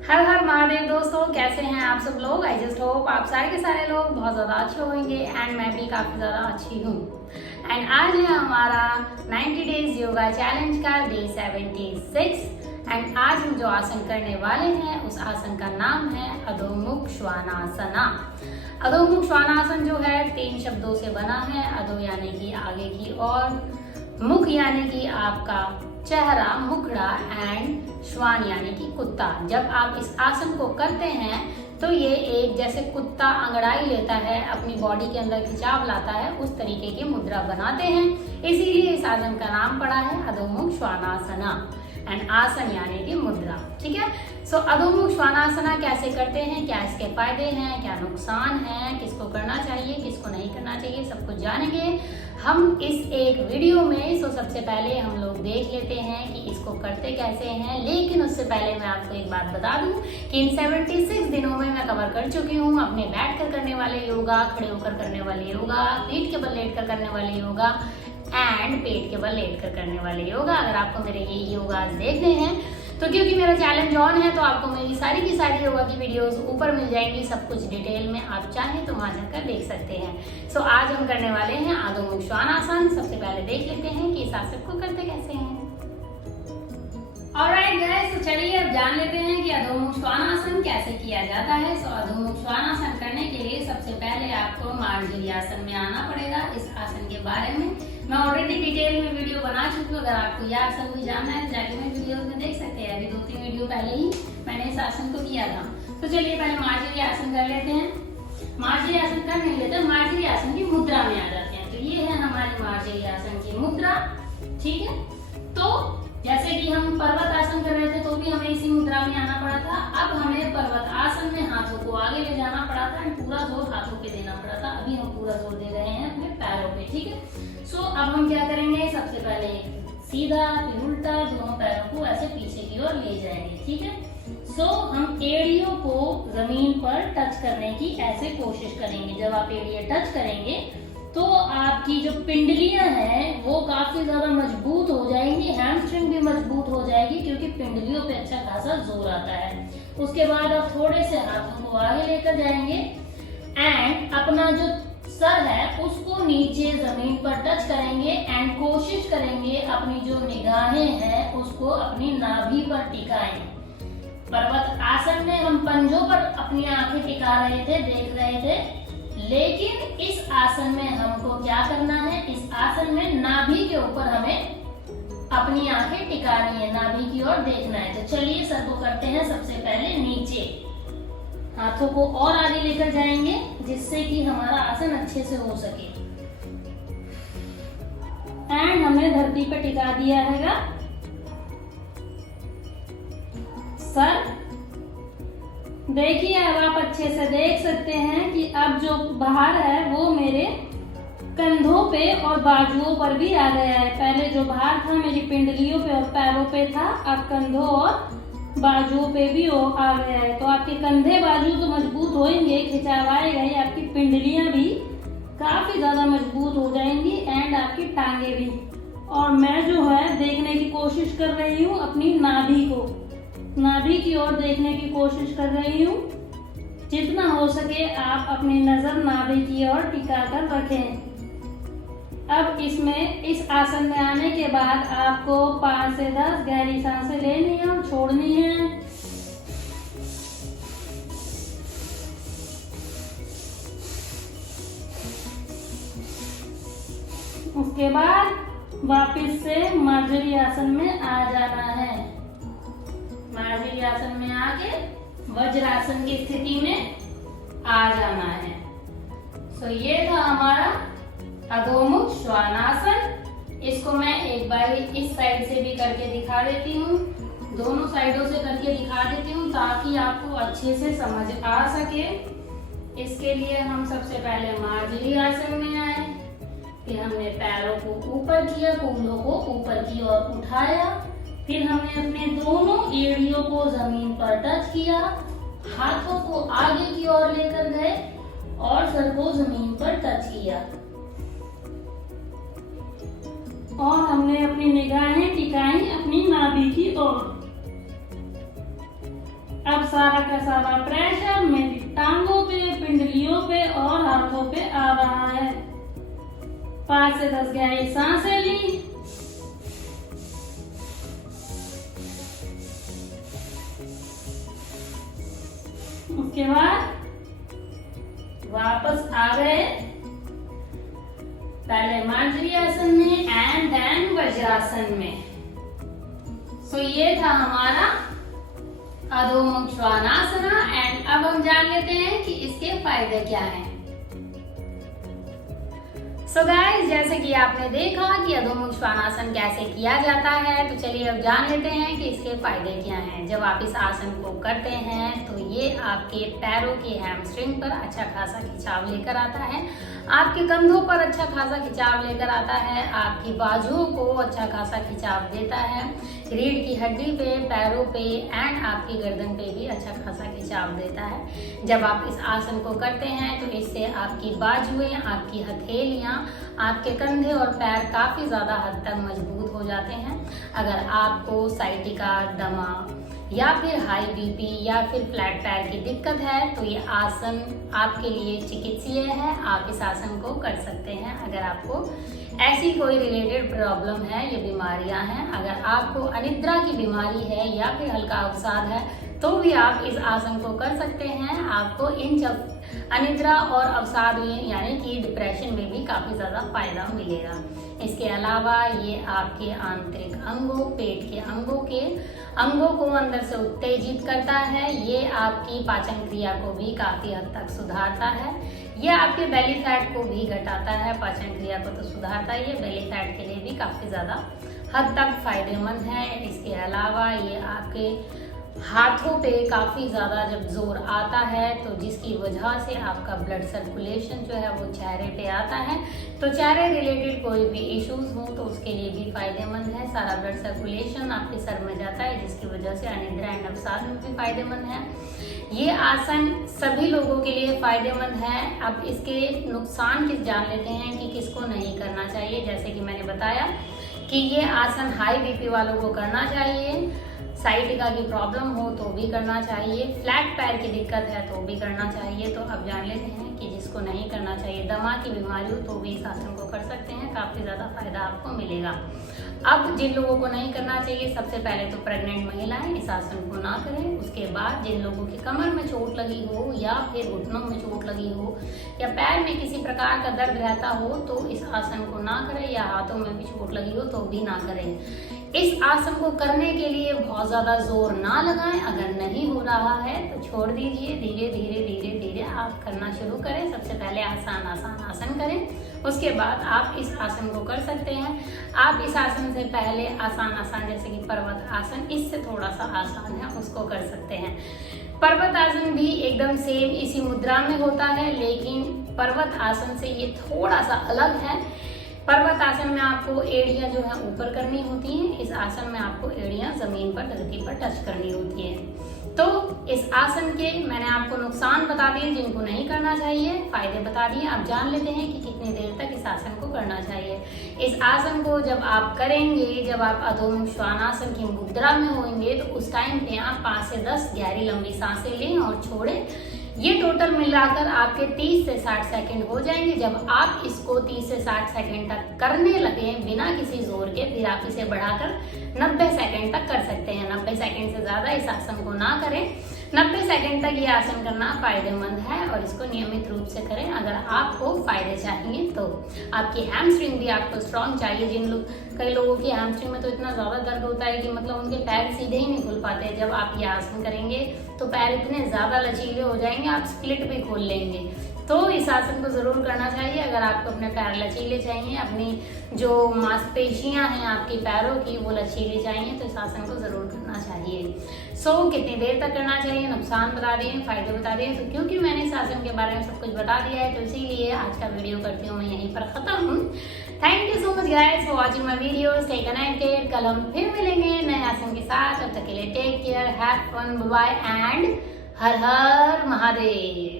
हर हर महादेव दोस्तों, कैसे हैं आप सब लोग। आई जस्ट होप आप सारे के सारे लोग बहुत ज़्यादा अच्छे होंगे एंड मैं भी काफ़ी ज़्यादा अच्छी हूँ। एंड आज है हमारा 90 डेज योगा चैलेंज का डे 76 एंड आज हम जो आसन करने वाले हैं उस आसन का नाम है अधोमुख श्वानासना। अधोमुख श्वानासन जो है 3 शब्दों से बना है। अधो यानी कि आगे की ओर, मुख यानी कि आपका चेहरा, मुखड़ा एंड श्वान यानी कि कुत्ता। जब आप इस आसन को करते हैं तो ये एक जैसे कुत्ता अंगड़ाई लेता है, अपनी बॉडी के अंदर खिंचाव लाता है, उस तरीके की मुद्रा बनाते हैं। इसीलिए इस आसन का नाम पड़ा है अधोमुख श्वानासना एंड आसन यानी कि मुद्रा। ठीक है। सो अधोमुख श्वानासना कैसे करते हैं, क्या इसके फायदे हैं, क्या नुकसान है, किसको करना चाहिए, किसको नहीं करना चाहिए, सब कुछ जानेंगे हम इस एक वीडियो में। सो सबसे पहले हम लोग देख लेते हैं कि इसको करते कैसे हैं। लेकिन उससे पहले मैं आपको एक बात बता दूं कि इन 76 दिनों में मैं कवर कर चुकी हूँ अपने बैठ कर करने वाले योगा, खड़े होकर करने वाले योगा, पीठ के बल लेट कर करने वाले योगा एंड पेट के बल लेट कर करने वाले योगा। अगर आपको मेरे ये योगा देखने हैं तो क्योंकि मेरा चैलेंज ऑन है तो आपको मेरी सारी की सारी योगा की वीडियोस ऊपर मिल जाएंगी, सब कुछ डिटेल में। आप चाहें तो वहां जाकर देख सकते हैं। सो आज हम करने वाले हैं अधोमुख श्वानासन। सबसे पहले देख लेते हैं कि इस आसन को करते कैसे हैं। ऑलराइट गाइस, तो चलिए अब जान लेते हैं कि अधोमुख श्वानासन कैसे किया जाता है। सो अधोमुख श्वानासन करने के लिए सबसे पहले आपको मार्जरी आसन में आना पड़ेगा। इस आसन के बारे में मैं ऑलरेडी डिटेल में वीडियो बना चुकी हूँ। अगर आपको यह आसन भी जानना है तो जाके मेरे वीडियोस में देख सकते हैं। अभी 2-3 वीडियो पहले ही मैंने इस आसन को किया था। तो चलिए पहले मार्जरी आसन कर लेते हैं। मार्जरी आसन कर नहीं लेते, मार्जरी आसन की मुद्रा में आ जाते हैं। तो ये है हमारी मार्जरी आसन की मुद्रा। ठीक है। तो जैसे कि हम पर्वत आसन कर रहे थे तो भी हमें इसी मुद्रा में आना पड़ा था। अब हमें पर्वत आसन में हाथों को आगे ले जाना पड़ा था और पूरा जोर हाथों पे देना पड़ा था। अभी हम पूरा जोर दे रहे हैं अपने पैरों पे। ठीक है। सो अब हम क्या करेंगे, सबसे पहले सीधा फिर उल्टा दोनों पैरों को ऐसे पीछे की ओर ले जाएंगे। ठीक है। सो हम एड़ियों को जमीन पर टच करने की ऐसे कोशिश करेंगे। जब आप एड़ियां टच करेंगे तो आपकी जो पिंडलियां हैं वो काफी ज्यादा मजबूत हो जाएंगी, हैमस्ट्रिंग भी मजबूत हो जाएगी क्योंकि पिंडलियों पे अच्छा खासा जोर आता है। उसके बाद आप थोड़े से हाथों को आगे लेकर जाएंगे एंड अपना जो सर है उसको नीचे जमीन पर टच करेंगे एंड कोशिश करेंगे अपनी जो निगाहें हैं उसको अपनी नाभि पर टिकाएं। पर्वत आसन में हम पंजों पर अपनी आंखें टिका रहे थे, देख रहे थे, लेकिन इस आसन में हमको क्या करना है, इस आसन में नाभि के ऊपर हमें अपनी आंखें टिकानी है, नाभि की ओर देखना है। तो चलिए सर को करते हैं सबसे पहले नीचे, हाथों को और आगे लेकर जाएंगे जिससे कि हमारा आसन अच्छे से हो सके एंड हमने धरती पर टिका दिया है सर। देखिए अब आप अच्छे से देख सकते हैं कि अब जो बाहर है वो मेरे कंधों पे और बाजुओं पर भी आ गया है। पहले जो बाहर था मेरी पिंडलियों पे और पैरों पे था, अब कंधों और बाजुओं पे भी आ गया है। तो आपके कंधे बाजू तो मजबूत होंगे, खिंचाव आएगा ही, आपकी पिंडलियां भी काफी ज्यादा मजबूत हो जाएंगी एंड आपकी टांगे भी। और मैं जो है देखने की कोशिश कर रही हूँ अपनी नाभि को, नाभि की ओर देखने की कोशिश कर रही हूँ। जितना हो सके आप अपनी नजर नाभि की ओर टिका कर रखें। अब इसमें इस आसन में आने के बाद आपको 5 से 10 गहरी सांसें लेनी है और छोड़नी है। उसके बाद वापस से मार्जरी आसन में आ जाना है। मार्जरी आसन में आके वज्रासन की स्थिति में आ जाना है। सो ये था हमारा अधोमुख श्वानासन। इसको मैं एक बार इस साइड से भी करके दिखा देती हूँ, दोनों साइडों से करके दिखा देती हूँ ताकि आपको अच्छे से समझ आ सके। इसके लिए हम सबसे पहले मार्जरी आसन में आए, फिर हमने पैरों को ऊपर किया, कूल्हों को ऊपर की ओर उठाया, फिर हमने अपने दोनों एड़ियों को जमीन पर टच किया, हाथों को आगे की ओर लेकर गए और सर को जमीन पर टच किया और हमने अपनी निगाहें टिकाई अपनी नाभि की ओर। अब सारा का सारा प्रेशर मेरी टांगों पे, पिंडलियों पे और हाथों पे आ रहा है। 5 से 10 गहरी सांसें ली। उसके बाद वापस आ गए पहले मार्जरी आसन में एंड देन वज्रासन में। सो ये था हमारा अधो मुख श्वानासना। एंड अब हम जान लेते हैं कि इसके फायदे क्या हैं। सो गाइस, जैसे कि आपने देखा कि अधोमुख श्वानासन कैसे किया जाता है, तो चलिए अब जान लेते हैं कि इसके फायदे क्या हैं। जब आप इस आसन को करते हैं तो ये आपके पैरों की हैमस्ट्रिंग पर अच्छा खासा खिंचाव लेकर आता है, आपके कंधों पर अच्छा खासा खिंचाव लेकर आता है, आपकी बाजुओं को अच्छा खासा खिंचाव देता है, रीढ़ की हड्डी पे, पैरों पे एंड आपकी गर्दन पे भी अच्छा खासा खिंचाव देता है। जब आप इस आसन को करते हैं तो इससे आपकी बाजुएं, आपकी हथेलियां, आपके कंधे और पैर काफी ज्यादा हद तक मजबूत हो जाते हैं। अगर आपको साइटिका, दमा या फिर हाई बीपी या फिर फ्लैट पैर की दिक्कत है तो ये आसन आपके लिए चिकित्सीय है। आप इस आसन को कर सकते हैं। अगर आपको ऐसी कोई रिलेटेड प्रॉब्लम है, ये बीमारियां हैं, अगर आपको अनिद्रा की बीमारी है या फिर हल्का अवसाद है तो भी आप इस आसन को कर सकते हैं। आपको इन अनिद्रा और अवसाद में यानी कि डिप्रेशन में भी काफी ज्यादा फायदा मिलेगा। इसके अलावा ये आपके आंतरिक अंगों, पेट के अंगों को अंदर से उत्तेजित करता है। ये आपकी पाचन क्रिया को भी काफी हद तक सुधारता है। ये आपके बेली फैट को भी घटाता है। पाचन क्रिया को तो सुधारता है, ये बेली फैट के लिए भी काफी ज्यादा हद तक फायदेमंद है। इसके अलावा ये आपके हाथों पे काफी ज्यादा जब जोर आता है तो जिसकी वजह से आपका ब्लड सर्कुलेशन जो है वो चेहरे पे आता है, तो चेहरे रिलेटेड कोई भी इश्यूज हो तो उसके लिए भी फायदेमंद है। सारा ब्लड सर्कुलेशन आपके सर में जाता है जिसकी वजह से अनिद्रा एंड अवसाद में भी फायदेमंद है। ये आसन सभी लोगों के लिए फायदेमंद है। अब इसके नुकसान जान लेते हैं कि किसको नहीं करना चाहिए। जैसे कि मैंने बताया कि ये आसन हाई बीपी वालों को करना चाहिए, साइटिका की प्रॉब्लम हो तो भी करना चाहिए, फ्लैट पैर की दिक्कत है तो भी करना चाहिए। तो अब जान लेते हैं कि जिसको नहीं करना चाहिए, दमा की बीमारी हो तो भी इस आसन को कर सकते हैं, काफी ज्यादा फायदा आपको मिलेगा। अब जिन लोगों को नहीं करना चाहिए, सबसे पहले तो प्रेग्नेंट महिलाएं इस आसन को ना करें। उसके बाद जिन लोगों की कमर में चोट लगी हो या फिर घुटनों में चोट लगी हो या पैर में किसी प्रकार का दर्द रहता हो तो इस आसन को ना करें, या हाथों में भी चोट लगी हो तो भी ना करें। इस आसन को करने के लिए बहुत ज्यादा जोर ना लगाएं। अगर नहीं हो रहा है तो छोड़ दीजिए, धीरे धीरे धीरे धीरे आप करना शुरू करें। सबसे पहले आसान आसन करें, उसके बाद आप इस आसन को कर सकते हैं। आप इस आसन से पहले आसान जैसे कि पर्वत आसन, इससे थोड़ा सा आसान है, उसको कर सकते हैं। पर्वत आसन भी एकदम सेम इसी मुद्रा में होता है, लेकिन पर्वत आसन से ये थोड़ा सा अलग है। पर्वत आसन में आपको एड़ियां जो है ऊपर करनी होती हैं, इस आसन में आपको एड़ियां जमीन पर, धरती पर टच करनी होती है। तो इस आसन के मैंने आपको नुकसान बता दिए जिनको नहीं करना चाहिए, फायदे बता दिए। आप जान लेते हैं कि कितनी देर तक इस आसन को करना चाहिए। इस आसन को जब आप करेंगे, जब आप अधोमुख श्वानासन की मुद्रा में होंगे तो उस टाइम पे आप 5 से 10 गहरी लंबी सांसें लें और छोड़ें। ये टोटल मिलाकर आपके 30 से 60 सेकंड हो जाएंगे। जब आप इसको 30 से 60 सेकंड तक करने लगे बिना किसी जोर के, फिर आप इसे बढ़ाकर 90 सेकंड तक कर सकते हैं। 90 सेकंड से ज्यादा इस आसन को ना करें। 90 सेकंड तक ये आसन करना फायदेमंद है और इसको नियमित रूप से करें। अगर आपको फायदे चाहिए तो आपकी हैमस्ट्रिंग भी आपको स्ट्रांग चाहिए। कई लोगों की हैमस्ट्रिंग में तो इतना ज्यादा दर्द होता है कि मतलब उनके पैर सीधे ही नहीं खुल पाते। जब आप ये आसन करेंगे तो पैर इतने ज्यादा लचीले हो जाएंगे, आप स्प्लिट भी खोल लेंगे। तो इस आसन को जरूर करना चाहिए। अगर आपको अपने पैर लचीले चाहिए, अपनी जो मांसपेशियां हैं आपके पैरों की वो लचीली चाहिए, तो इस आसन को जरूर करना चाहिए। कितनी देर तक करना चाहिए, नुकसान बता दिए, फायदे बता दिए। तो क्योंकि मैंने इस आसन के बारे में सब कुछ बता दिया है तो इसीलिए आज का वीडियो करती हूँ मैं यहीं पर खत्म। Thank you so much guys for watching my video. Stay connected. कल हम फिर मिलेंगे नए आसन के साथ। तब तक के लिए take care, have fun, bye and Har Har Mahadev.